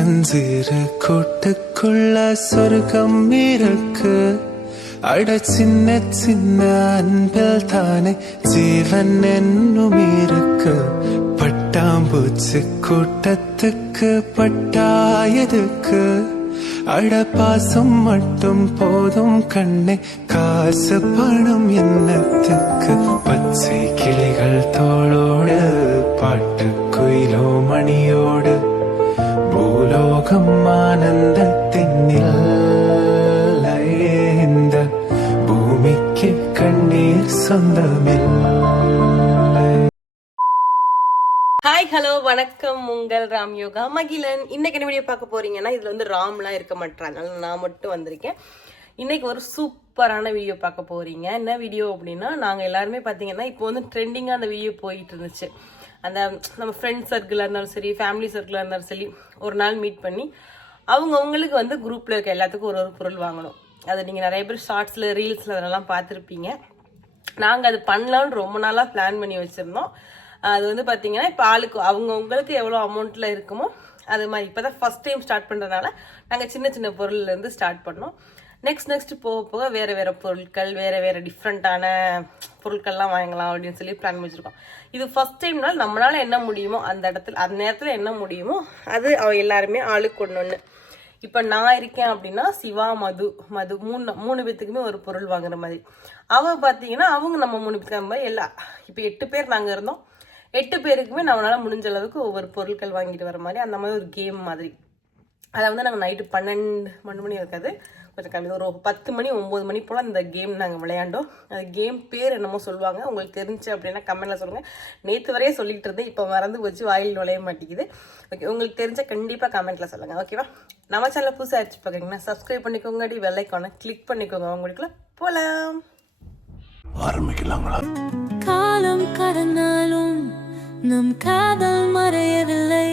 சின்னஞ்சிறு கூட்டுக்குள்ள சொர்க்கம் இருக்கு. அட சின்ன சின்ன அன்பில் தானே ஜீவன் என்னும் இருக்கு. பட்டாம்பூச்சி கூட்டத்துக்கு பட்டாயதுக்கு. அட பாசம் மட்டும் போதும் கண்ணே, காசு பணம் என்னத்துக்கு. பச்சை கிளிகள் தோளோடு பாட்டு குயிலோ மணியோடு பூலோகம் ஆனந்தத்தின் இந்த பூமிக்கு கண்ணீர் சொந்தமில்லை. ஹாய் ஹலோ வணக்கம், உங்கள் ராம் யோகா மகிழன். இன்னைக்கு என்ன வீடியோ பார்க்க போறீங்கன்னா, இதுல வந்து ராம்லாம் இருக்க மாட்டாங்க, நான் மட்டும் வந்திருக்கேன். இன்னைக்கு ஒரு சூப்பரான வீடியோ பார்க்க போறீங்க. என்ன வீடியோ அப்படின்னா, நாங்கள் எல்லாருமே பார்த்தீங்கன்னா இப்போ வந்து ட்ரெண்டிங்காக அந்த வீடியோ போயிட்டு இருந்துச்சு. அந்த நம்ம ஃப்ரெண்ட்ஸ் சர்க்கிளாக இருந்தாலும் சரி, ஃபேமிலி சர்க்கிளாக இருந்தாலும் சரி, ஒரு நாள் மீட் பண்ணி அவங்களுக்கு வந்து குரூப்பில் இருக்க எல்லாத்துக்கும் ஒரு பொருள் வாங்கணும். அதை நீங்கள் நிறைய பேர் ஷார்ட்ஸில் ரீல்ஸில் அதெல்லாம் பார்த்துருப்பீங்க. நாங்கள் அது பண்ணலான்னு ரொம்ப நாளாக பிளான் பண்ணி வச்சுருந்தோம். அது வந்து பார்த்தீங்கன்னா, இப்போ ஆளுக்கு அவங்களுக்கு எவ்வளோ அமௌண்ட்டில் இருக்குமோ அது மாதிரி. இப்போ தான் ஃபஸ்ட் டைம் ஸ்டார்ட் பண்ணுறதுனால நாங்கள் சின்ன சின்ன பொருள்லேருந்து ஸ்டார்ட் பண்ணோம். நெக்ஸ்ட் போக போக வேறு வேறு பொருட்கள், வேறு டிஃப்ரெண்ட்டான பொருட்கள்லாம் வாங்கலாம் அப்படின்னு சொல்லி பிளான் வச்சுருக்கோம். இது ஃபஸ்ட் டைம்னால் நம்மளால் என்ன முடியுமோ அந்த நேரத்தில் என்ன முடியுமோ அது எல்லாருமே ஆளுக்கு ஒன்று. இப்போ நான் இருக்கேன் அப்படின்னா சிவா, மது மூணு பேத்துக்குமே ஒரு பொருள் வாங்குற மாதிரி. பார்த்தீங்கன்னா அவங்க நம்ம 3 பேருக்கு மாதிரி இப்போ 8 பேர் நாங்கள் இருந்தோம். 8 பேருக்குமே நம்மளால் முடிஞ்ச அளவுக்கு ஒவ்வொரு பொருட்கள் வாங்கிட்டு வர மாதிரி, அந்த மாதிரி ஒரு கேம் மாதிரி. அதை வந்து நாங்கள் நைட்டு 12 மணி இருக்காது, கொஞ்சம் கம்மி, ஒரு 10 மணி 9 மணி போல் அந்த கேம் நாங்கள் விளையாண்டோம். அந்த கேம் பேர் என்னமோ சொல்லுவாங்க, உங்களுக்கு தெரிஞ்சு அப்படின்னா கமெண்ட்டில் சொல்லுங்கள். நேற்று வரையே சொல்லிகிட்டு இருந்தேன், இப்போ மறந்து போச்சு, வாயில் நுழைய மாட்டேங்குது. ஓகே, உங்களுக்கு தெரிஞ்ச கண்டிப்பாக கமெண்ட்டில் சொல்லுங்கள். ஓகேவா? நம்ம சேனலை புதுசாக அடிச்சு பார்க்குறீங்கன்னா சப்ஸ்கிரைப் பண்ணிக்கோங்க, பெல் ஐகானை கிளிக் பண்ணிக்கோங்க. உங்களுக்குள்ள போகலாம், ஆரம்பிக்கலாங்களா? காலம் கடந்தாலும் நம் காதல் மறையவில்லை.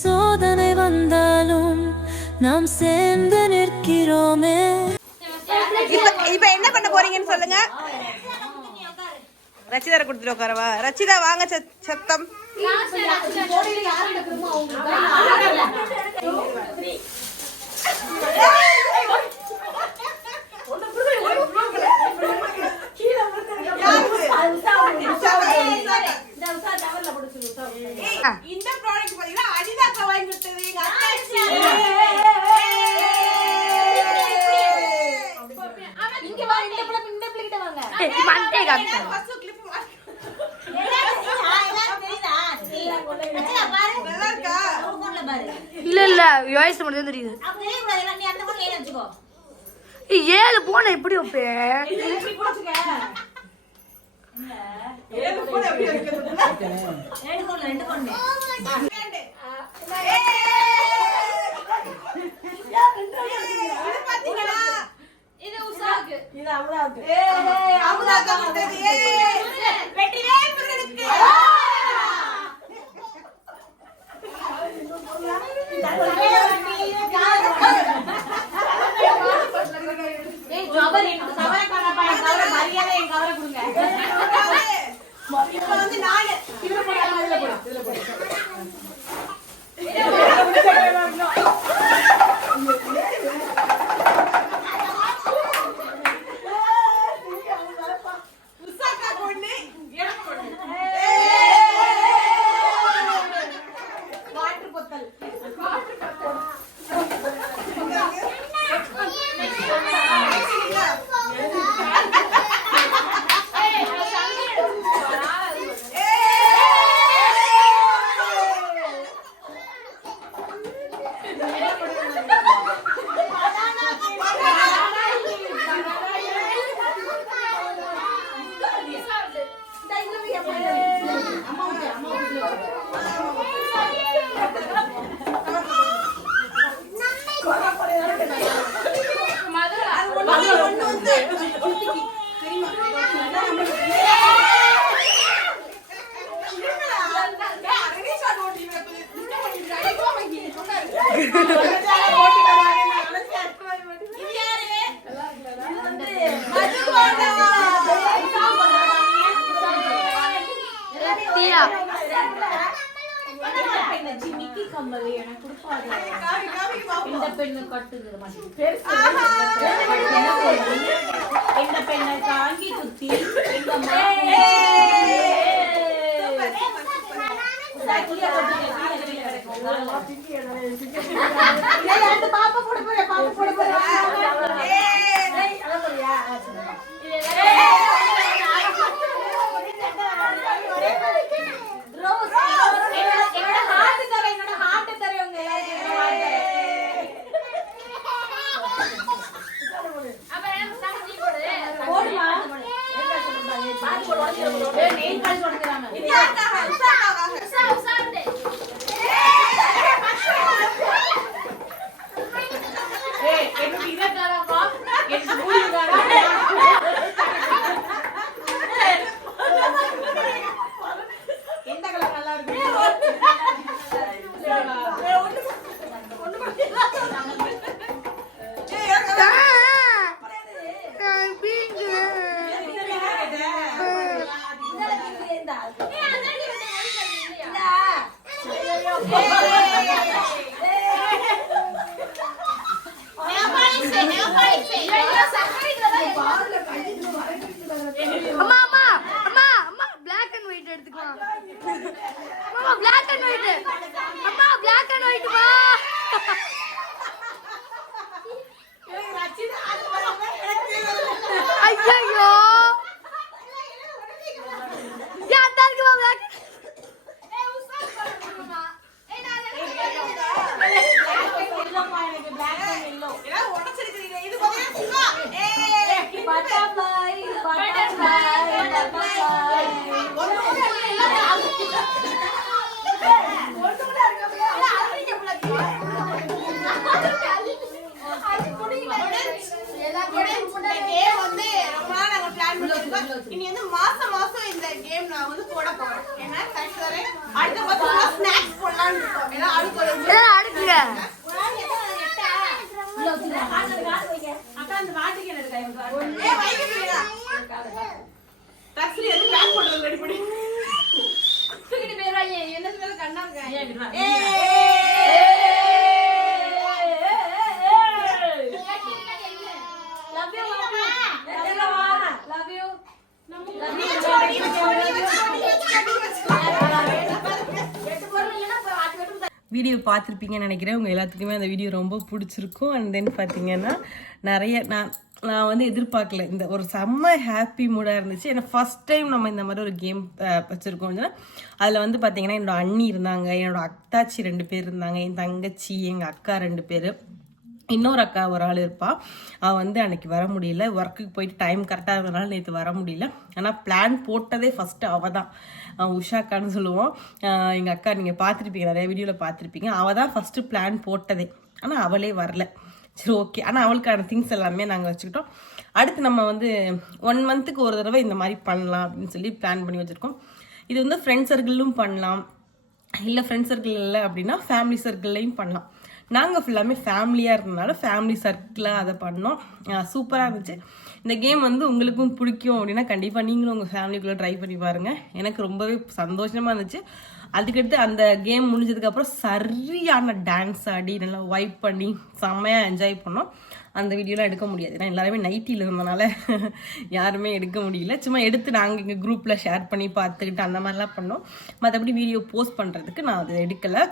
சோதனை வந்தாலும் நாம் சேர்ந்து நிற்கிறோமே. இப்ப என்ன பண்ண போறீங்கன்னு சொல்லுங்க. ரச்சிதா கொடுத்துட்டு உட்காரவா? ரச்சிதா வாங்க. சத்தம் இந்த ப்ராடக்ட் பாத்தீங்கன்னா அடிதாக்க வாங்கி கொடுத்தது எங்க அத்தாச்சி. இங்க வா, இந்த பிள்ளை கிட்ட வாங்க. மண்டே காமிச்சா பஸ் கிளிப் மார்க். எல்லாம் தெரியுதா? அச்சா பாரு, நல்லா இருக்கா? போன்ல பாரு. இல்ல வாய்ஸ் மட்டும் தெரியுது. அப்ப தெரிய கூடாது, நீ அந்த போன் ஏல வச்சுக்கோ. 7 போன் எப்படி வைப்பே? எப்படி போச்சுங்க? ஏழு போன் எப்படி வைக்கிறது? 2 போன். இது பாத்தீங்களா? இது உசாக்கு, இது அவ்வளவுக்கு. அவ்வளவுக்கு வந்தது. வெற்றிவேல் முருகனுக்கு. ஏய் கவர், எனக்கு கவர காணப்பா, கவர மரியாதை, என் கவர கொடுங்க. இப்போ வந்து நான் இதுல போடு. கம்பளி எனக்கு கொடுப்பாரு. இந்த பெண்ணு கட்டுது இந்த பெண்ணை தாங்கி குத்தி எங்க பாப்பா போட போறேன் பாப்பா போட போறேன் வீடியோ பார்த்துருப்பீங்கன்னு நினைக்கிறேன். உங்கள் எல்லாத்துக்குமே அந்த வீடியோ ரொம்ப பிடிச்சிருக்கும். அண்ட் தென் பார்த்தீங்கன்னா நிறைய நான் வந்து எதிர்பார்க்கல, இந்த ஒரு செம்ம ஹாப்பி மூடாக இருந்துச்சு. ஏன்னா ஃபஸ்ட் டைம் நம்ம இந்த மாதிரி ஒரு கேம் வச்சுருக்கோம். அதில் வந்து பார்த்தீங்கன்னா என்னோட அண்ணி இருந்தாங்க, என்னோட அத்தாச்சி 2 பேர் இருந்தாங்க, என் தங்கச்சி, எங்கள் அக்கா 2 பேர், இன்னொரு அக்கா ஒரு ஆள் இருப்பாள். அவள் வந்து அன்றைக்கி வர முடியல, ஒர்க்குக்கு போயிட்டு டைம் கரெக்டாக இருந்தனால நேற்று வர முடியல. ஆனால் பிளான் போட்டதே ஃபஸ்ட்டு அவள் தான், உஷாக்கான்னு சொல்லுவோம். எங்கள் அக்கா நீங்கள் பார்த்துருப்பீங்க, நிறைய வீடியோவில் பார்த்துருப்பீங்க. அவள் தான் ஃபஸ்ட்டு பிளான் போட்டதே. ஆனால் அவளே வரல. சரி ஓகே, ஆனால் அவளுக்கான திங்ஸ் எல்லாமே நாங்கள் வச்சுக்கிட்டோம். அடுத்து நம்ம வந்து 1 மந்த்துக்கு ஒரு தடவை இந்த மாதிரி பண்ணலாம் அப்படின்னு சொல்லி பிளான் பண்ணி வச்சுருக்கோம். இது வந்து ஃப்ரெண்ட் சர்க்கிளும் பண்ணலாம், இல்லை ஃப்ரெண்ட் சர்க்கிள் இல்லை அப்படின்னா ஃபேமிலி சர்க்கிள்லையும் பண்ணலாம். நாங்கள் ஃபுல்லாமே ஃபேமிலியாக இருந்தனால ஃபேமிலி சர்க்கிளாக அதை பண்ணோம். சூப்பராக இருந்துச்சு. இந்த கேம் வந்து உங்களுக்கும் பிடிக்கும் அப்படின்னா கண்டிப்பாக நீங்களும் உங்கள் ஃபேமிலிக்குள்ளே ட்ரை பண்ணி பாருங்கள். எனக்கு ரொம்பவே சந்தோஷமாக இருந்துச்சு. அதுக்கடுத்து அந்த கேம் முடிஞ்சதுக்கப்புறம் சரியான டான்ஸ் ஆடி நல்லா வைப் பண்ணி செம்மையாக என்ஜாய் பண்ணோம். அந்த வீடியோலாம் எடுக்க முடியாது, ஏன்னா எல்லாருமே நைட்டியில் இருந்தனால யாருமே எடுக்க முடியல. சும்மா எடுத்து நாங்கள் எங்கள் குரூப்பில் ஷேர் பண்ணி பார்த்துக்கிட்டு அந்த மாதிரிலாம் பண்ணோம். மற்றபடி வீடியோ போஸ்ட் பண்ணுறதுக்கு நான் அதை எடுக்கலை.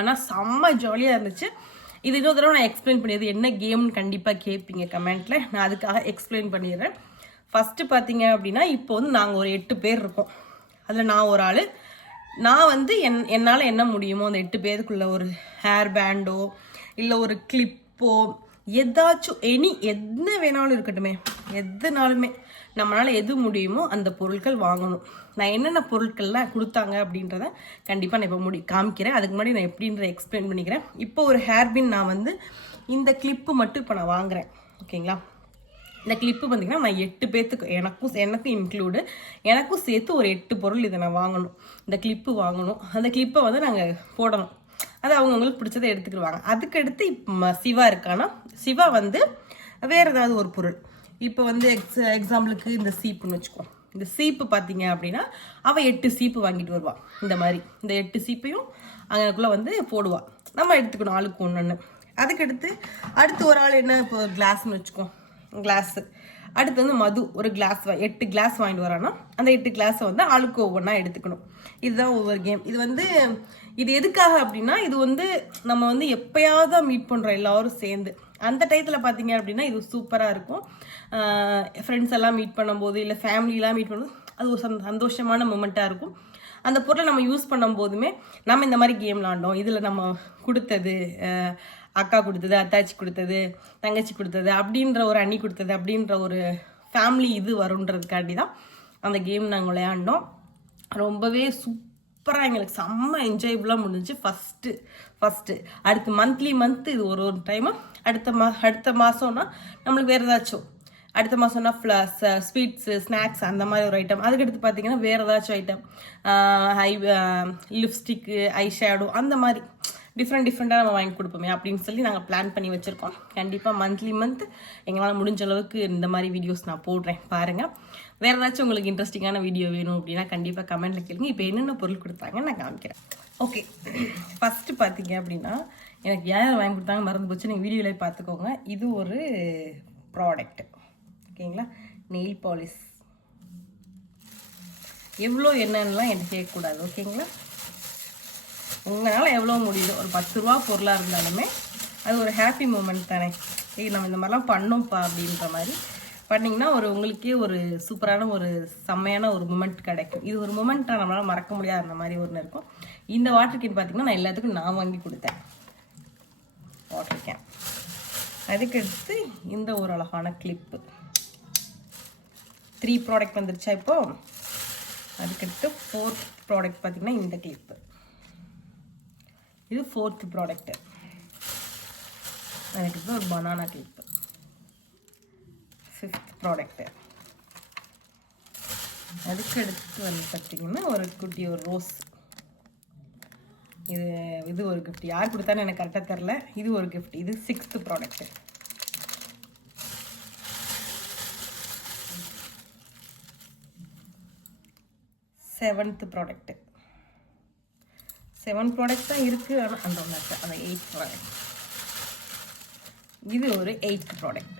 ஆனால் செம்ம ஜாலியாக இருந்துச்சு. இது இன்னொரு தடவை நான் எக்ஸ்பிளைன் பண்ணியது என்ன கேம்னு கண்டிப்பாக கேட்பீங்க கமெண்ட்டில். நான் அதுக்காக எக்ஸ்பிளைன் பண்ணிடுறேன். ஃபஸ்ட்டு பார்த்தீங்க அப்படின்னா இப்போ வந்து நாங்கள் ஒரு 8 பேர் இருக்கோம். அதில் நான் ஒரு ஆள். நான் வந்து என்னால் என்ன முடியுமோ அந்த 8 பேருக்குள்ள ஒரு ஹேர் பேண்டோ இல்லை ஒரு கிளிப்போ ஏதாச்சும் என்ன வேணாலும் இருக்கட்டுமே, எதுனாலுமே நம்மளால் எது முடியுமோ அந்த பொருட்கள் வாங்கணும். நான் என்னென்ன பொருட்கள்லாம் கொடுத்தாங்க அப்படின்றத கண்டிப்பாக நான் இப்போ காமிக்கிறேன். அதுக்கு முன்னாடி நான் எப்படின்ற எக்ஸ்பிளைன் பண்ணிக்கிறேன். இப்போ ஒரு ஹேர்பின் நான் வந்து இந்த கிளிப்பு மட்டும் இப்போ நான் வாங்குறேன், ஓகேங்களா? இந்த கிளிப்பு பார்த்தீங்கன்னா நான் 8 பேர்த்துக்கு, எனக்கும் இன்க்ளூடு, எனக்கும் சேர்த்து ஒரு 8 பொருள் இதை நான் வாங்கணும். இந்த கிளிப்பு வாங்கணும். அந்த கிளிப்பை வந்து நாங்கள் போடணும். அது அவங்கவுங்களுக்கு பிடிச்சதை எடுத்துக்கிடுவாங்க. அதுக்கடுத்து இப்போ சிவா இருக்கானா, சிவா வந்து வேறு ஏதாவது ஒரு பொருள், இப்போ வந்து எக்ஸாம்பிளுக்கு இந்த சீப்புன்னு வச்சுக்கோ. இந்த சீப்பு பார்த்தீங்க அப்படின்னா அவள் 8 சீப்பு வாங்கிட்டு வருவாள். இந்த மாதிரி இந்த 8 சீப்பையும் அங்கக்குள்ளே வந்து போடுவாள். நம்ம எடுத்துக்கணும் ஆளுக்கு ஒன்று. அதுக்கடுத்து அடுத்து ஒரு ஆள் என்ன, இப்போ கிளாஸ்ன்னு வச்சுக்கோ, கிளாஸு. அடுத்து வந்து மது ஒரு கிளாஸ் 8 கிளாஸ் வாங்கிட்டு வரான்னா அந்த 8 கிளாஸை வந்து ஆளுக்கு ஒவ்வொன்றா எடுத்துக்கணும். இதுதான் ஒவ்வொரு கேம். இது வந்து இது எதுக்காக அப்படின்னா, இது வந்து நம்ம வந்து எப்பயாவது தான் மீட் பண்ணுறோம் எல்லாரும் சேர்ந்து. அந்த டயத்தில் பார்த்தீங்க அப்படின்னா இது சூப்பராக இருக்கும். ஃப்ரெண்ட்ஸ் எல்லாம் மீட் பண்ணும்போது இல்லை ஃபேமிலியெலாம் மீட் பண்ணும்போது அது ஒரு சந்தோஷமான மூமெண்ட்டாக இருக்கும். அந்த பொருளை நம்ம யூஸ் பண்ணும் போதுமே நம்ம இந்த மாதிரி கேம் விளாண்டோம், இதில் நம்ம கொடுத்தது அக்கா கொடுத்தது, அத்தாச்சி கொடுத்தது, தங்கச்சி கொடுத்தது, அப்படின்ற ஒரு அண்ணி கொடுத்தது அப்படின்ற ஒரு ஃபேமிலி இது வருன்றதுக்காண்டி தான் அந்த கேம் நாங்கள் விளையாண்டோம். ரொம்பவே சூப்பராக எங்களுக்கு செம்ம என்ஜாயபுளாக முடிஞ்சிச்சு. ஃபஸ்ட்டு அடுத்து மந்த்லி இது ஒரு டைமு. அடுத்த மாதம்னா நம்மளுக்கு வேறு ஏதாச்சும், அடுத்த மாதம்னா ஸ்வீட்ஸு ஸ்நாக்ஸ் அந்த மாதிரி ஒரு ஐட்டம். அதுக்கடுத்து பார்த்தீங்கன்னா வேறு ஏதாச்சும் ஐட்டம், லிப்ஸ்டிக்கு, ஐ ஷேடோ, அந்த மாதிரி டிஃப்ரெண்ட்டாக நம்ம வாங்கி கொடுப்போமே அப்படின்னு சொல்லி நாங்கள் பிளான் பண்ணி வச்சுருக்கோம். கண்டிப்பாக மந்த்லி எங்களால் முடிஞ்ச அளவுக்கு இந்த மாதிரி வீடியோஸ் நான் போடுறேன், பாருங்கள். வேறு ஏதாச்சும் உங்களுக்கு இன்ட்ரெஸ்டிங்கான வீடியோ வேணும் அப்படின்னா கண்டிப்பாக கமெண்ட்டில் கேளுங்க. இப்போ என்னென்ன பொருள் கொடுத்தாங்க நான் காமிக்கிறேன். ஓகே, ஃபஸ்ட்டு பார்த்தீங்க அப்படின்னா எனக்கு யார் வாங்கி கொடுத்தாங்க மறந்து போச்சு, நீங்கள் வீடியோவிலே பார்த்துக்கோங்க. இது ஒரு ப்ராடக்ட், ஓகேங்களா, நெயில் பாலிஷ். எவ்வளோ என்னன்னுலாம் எனக்கு கேட்கக்கூடாது, ஓகேங்களா. உங்களால் எவ்வளோ முடியுதோ, ஒரு 10 ரூபா பொருளாக இருந்தாலுமே அது ஒரு ஹாப்பி மூமெண்ட் தானே. நம்ம இந்த மாதிரிலாம் பண்ணோம்ப்பா அப்படின்ற மாதிரி பண்ணிங்கன்னா உங்களுக்கே ஒரு சூப்பரான ஒரு செம்மையான ஒரு மூமெண்ட் கிடைக்கும். இது ஒரு மூமெண்ட்டாக நம்மளால் மறக்க முடியாத அந்த மாதிரி ஒன்று இருக்கும். இந்த வாட்டர் கேன் பார்த்திங்கன்னா நான் எல்லாத்துக்கும் நான் வாங்கி கொடுத்தேன், வாட்டர் கேன். அதுக்கடுத்து இந்த ஒரு அழகான கிளிப்பு. 3 ப்ராடக்ட் வந்துருச்சா இப்போது. அதுக்கடுத்து 4th ப்ராடக்ட் பார்த்திங்கன்னா இந்த கிளிப்பு. இது 4th ப்ராடக்ட்டு. அதுக்கடுத்து ஒரு பனானா கிளிப்பு. 5th product. அதுக்கடுத்து வந்து பார்த்திங்கன்னா ஒரு குட்டி ஒரு ரோஸ். இது ஒரு கிஃப்ட். யார் கொடுத்தான்னு எனக்கு கரெக்டாக தெரில. இது ஒரு கிஃப்ட். இது 6th product. Seventh product. 7 product தான் இருக்குது, ஆனால் அந்த 8th ப்ராடக்ட். இது ஒரு 8th ப்ராடக்ட்.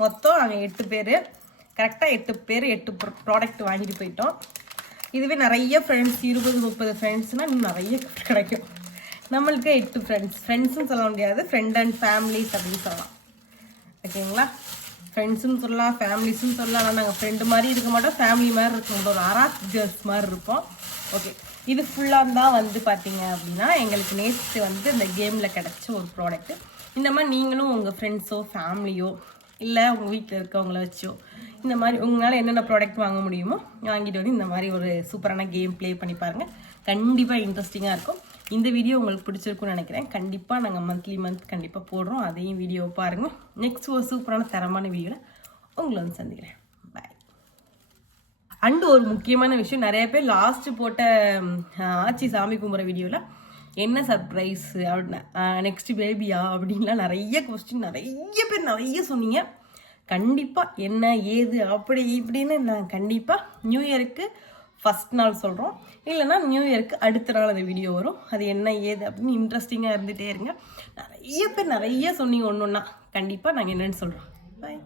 மொத்தம் நாங்கள் 8 பேர், கரெக்டாக 8 பேர் 8 ப்ராடக்ட் வாங்கிட்டு போயிட்டோம். இதுவே நிறைய ஃப்ரெண்ட்ஸ் 20-30 ஃப்ரெண்ட்ஸ்னால் இன்னும் நிறைய கிஃப்ட் கிடைக்கும். நம்மளுக்கு 8 ஃப்ரெண்ட்ஸும் சொல்ல முடியாது, ஃப்ரெண்ட் அண்ட் ஃபேமிலிஸ் அப்படின்னு சொல்லலாம், ஓகேங்களா. ஃப்ரெண்ட்ஸும் சொல்லலாம், ஃபேமிலிஸும் சொல்லலாம். ஆனால் நாங்கள் ஃப்ரெண்டு மாதிரி இருக்க மாட்டோம், ஃபேமிலி மாதிரி இருக்க மாட்டோம், ஒரு ஆராத் கேர்ள்ஸ் மாதிரி இருப்போம். ஓகே, இது ஃபுல்லாக தான் வந்து பார்த்தீங்க அப்படின்னா எங்களுக்கு நேற்று வந்து இந்த கேமில் கிடச்ச ஒரு ப்ராடக்ட்டு. இந்த மாதிரி நீங்களும் உங்கள் ஃப்ரெண்ட்ஸோ ஃபேமிலியோ இல்லை உங்கள் வீட்டில் இருக்கவங்கள வச்சோ இந்த மாதிரி உங்களால் என்னென்ன ப்ராடக்ட் வாங்க முடியுமோ வாங்கிட்டு வந்து இந்த மாதிரி ஒரு சூப்பரான கேம் ப்ளே பண்ணி பாருங்கள். கண்டிப்பாக இன்ட்ரெஸ்டிங்காக இருக்கும். இந்த வீடியோ உங்களுக்கு பிடிச்சிருக்குன்னு நினைக்கிறேன். கண்டிப்பாக நாங்கள் மந்த்லி கண்டிப்பாக போடுறோம், அதையும் வீடியோவை பாருங்கள். நெக்ஸ்ட் ஒரு சூப்பரான தரமான வீடியோவில் உங்களை வந்து சந்திக்கிறேன். பாய். அண்டு ஒரு முக்கியமான விஷயம், நிறைய பேர் லாஸ்ட்டு போட்ட ஆச்சி சாமி கும்பிட்ற வீடியோவில் என்ன சர்ப்ரைஸ் அப்படின்னா நெக்ஸ்ட் பேபியா அப்படின்லாம் நிறைய கொஸ்டின் நிறைய பேர் நிறைய சொன்னீங்க. கண்டிப்பாக என்ன ஏது அப்படி இப்படின்னு நான் கண்டிப்பாக நியூ இயருக்கு ஃபஸ்ட் நாள் சொல்கிறோம், இல்லைன்னா நியூ இயருக்கு அடுத்த நாள் அந்த வீடியோ வரும். அது என்ன ஏது அப்படின்னு இன்ட்ரெஸ்டிங்காக இருந்துகிட்டே இருங்க. நிறைய பேர் நிறைய சொன்னீங்க ஒன்று ஒன்றா. கண்டிப்பாக நாங்கள் என்னென்னு சொல்கிறோம். பாய்.